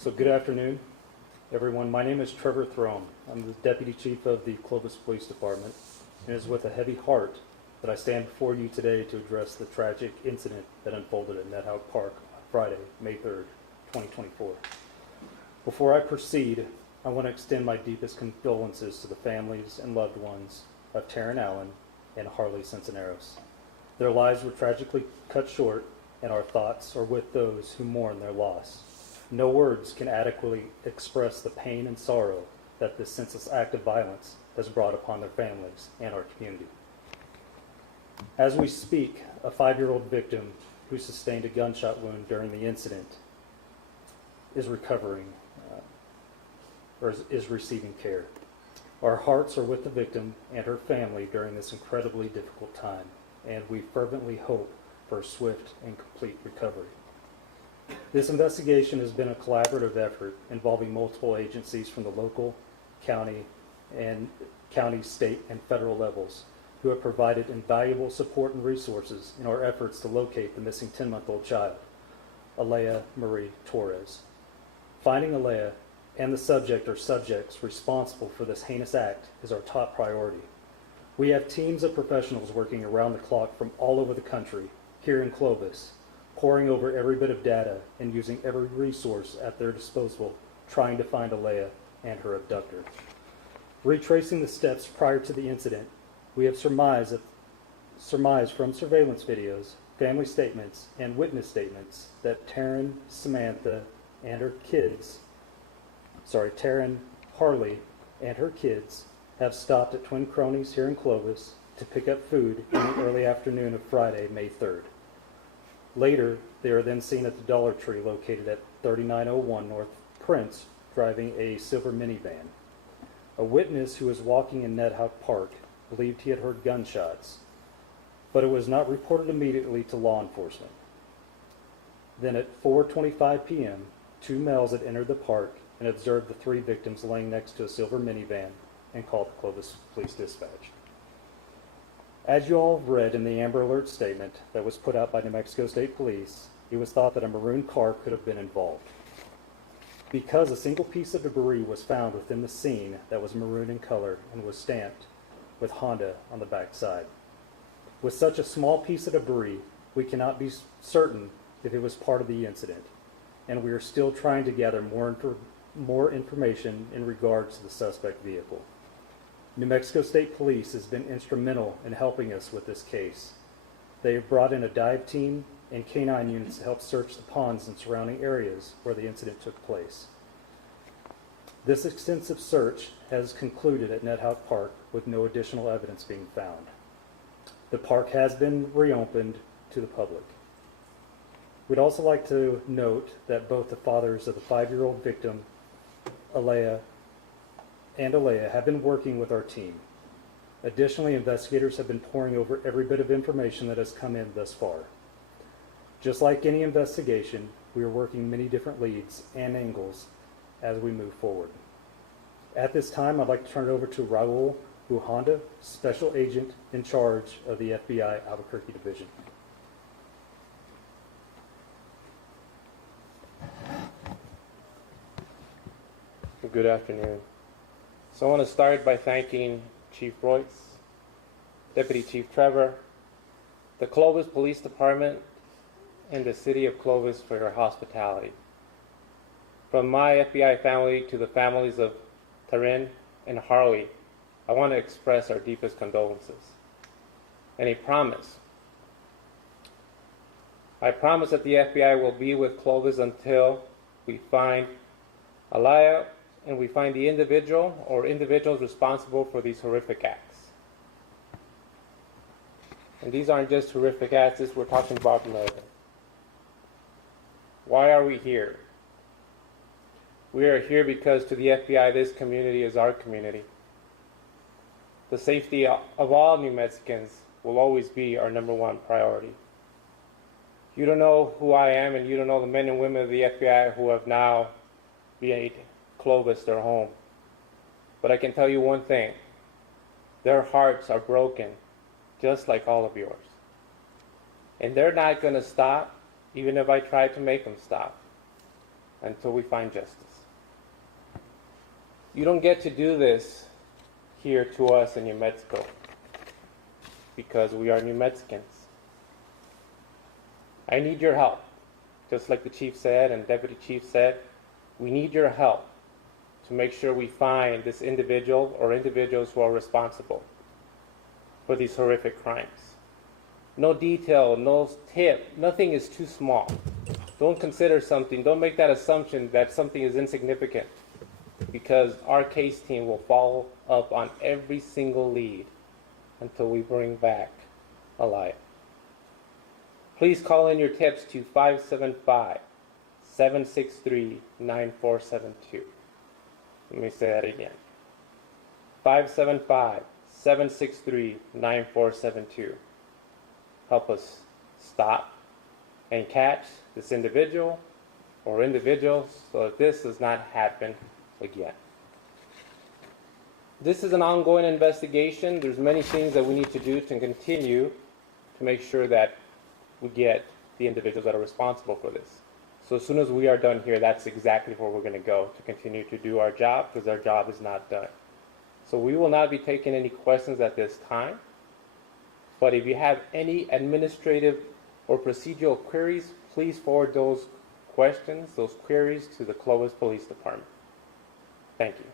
So good afternoon, everyone. My name is Trevor Throne. I'm the Deputy Chief of the Clovis Police Department, and it is with a heavy heart that I stand before you today to address the tragic incident that unfolded at Ned Houk Park on Friday, May 3rd, 2024. Before I proceed, I want to extend my deepest condolences to the families and loved ones of Taryn Allen and Harley Censoneros. Their lives were tragically cut short, and our thoughts are with those who mourn their loss. No words can adequately express the pain and sorrow that this senseless act of violence has brought upon their families and our community. As we speak, a 5-year-old victim who sustained a gunshot wound during the incident is recovering, or is receiving care. Our hearts are with the victim and her family during this incredibly difficult time, and we fervently hope for a swift and complete recovery. This investigation has been a collaborative effort involving multiple agencies from the local, county, state, and federal levels who have provided invaluable support and resources in our efforts to locate the missing 10-month-old child, Eleia Maria Torres. Finding Eleia and the subject or subjects responsible for this heinous act is our top priority. We have teams of professionals working around the clock from all over the country, here in Clovis, poring over every bit of data and using every resource at their disposal, trying to find Eleia and her abductor. Retracing the steps prior to the incident, we have surmised from surveillance videos, family statements, and witness statements that Taryn Harley and her kids have stopped at Twin Cronies here in Clovis to pick up food in the early afternoon of Friday, May 3rd. Later, they are then seen at the Dollar Tree located at 3901 North Prince, driving a silver minivan. A witness who was walking in Ned Houk Park believed he had heard gunshots, but it was not reported immediately to law enforcement. Then at 4:25 p.m., 2 males had entered the park and observed the 3 victims laying next to a silver minivan and called the Clovis Police Dispatch. As you all have read in the Amber Alert statement that was put out by New Mexico State Police, it was thought that a maroon car could have been involved. Because a single piece of debris was found within the scene that was maroon in color and was stamped with Honda on the back side. With such a small piece of debris, we cannot be certain if it was part of the incident, and we are still trying to gather more information in regards to the suspect vehicle. New Mexico State Police has been instrumental in helping us with this case. They have brought in a dive team and canine units to help search the ponds and surrounding areas where the incident took place. This extensive search has concluded at Ned Houk Park with no additional evidence being found. The park has been reopened to the public. We'd also like to note that both the fathers of the 5-year-old victim, Eleia have been working with our team. Additionally, investigators have been poring over every bit of information that has come in thus far. Just like any investigation, we are working many different leads and angles as we move forward. At this time, I'd like to turn it over to Raul Honda, Special Agent in charge of the FBI Albuquerque Division. Good afternoon. So I want to start by thanking Chief Royce, Deputy Chief Trevor, the Clovis Police Department, and the City of Clovis for your hospitality. From my FBI family to the families of Taryn and Harley, I want to express our deepest condolences. And I promise that the FBI will be with Clovis until we find Eleia and we find the individual or individuals responsible for these horrific acts. And these aren't just horrific acts, we're talking about murder. Why are we here? We are here because to the FBI, this community is our community. The safety of all New Mexicans will always be our #1 priority. You don't know who I am, and you don't know the men and women of the FBI who have now made Clovis their home. But I can tell you one thing. Their hearts are broken, just like all of yours. And they're not going to stop, even if I try to make them stop. until we find justice. You don't get to do this here to us in New Mexico because we are New Mexicans. I need your help. Just like the chief said and deputy chief said, we need your help to make sure we find this individual or individuals who are responsible for these horrific crimes. No detail, no tip, nothing is too small. Don't consider something, don't make that assumption that something is insignificant, because our case team will follow up on every single lead until we bring back Eleia. Please call in your tips to 575-763-9472. Let me say that again. 575-763-9472. Help us stop and catch this individual or individuals so that this does not happen again. This is an ongoing investigation. There's many things that we need to do to continue to make sure that we get the individuals that are responsible for this. So as soon as we are done here, that's exactly where we're going to go to continue to do our job, because our job is not done. So we will not be taking any questions at this time. But if you have any administrative or procedural queries, please forward those questions, those queries to the Clovis Police Department. Thank you.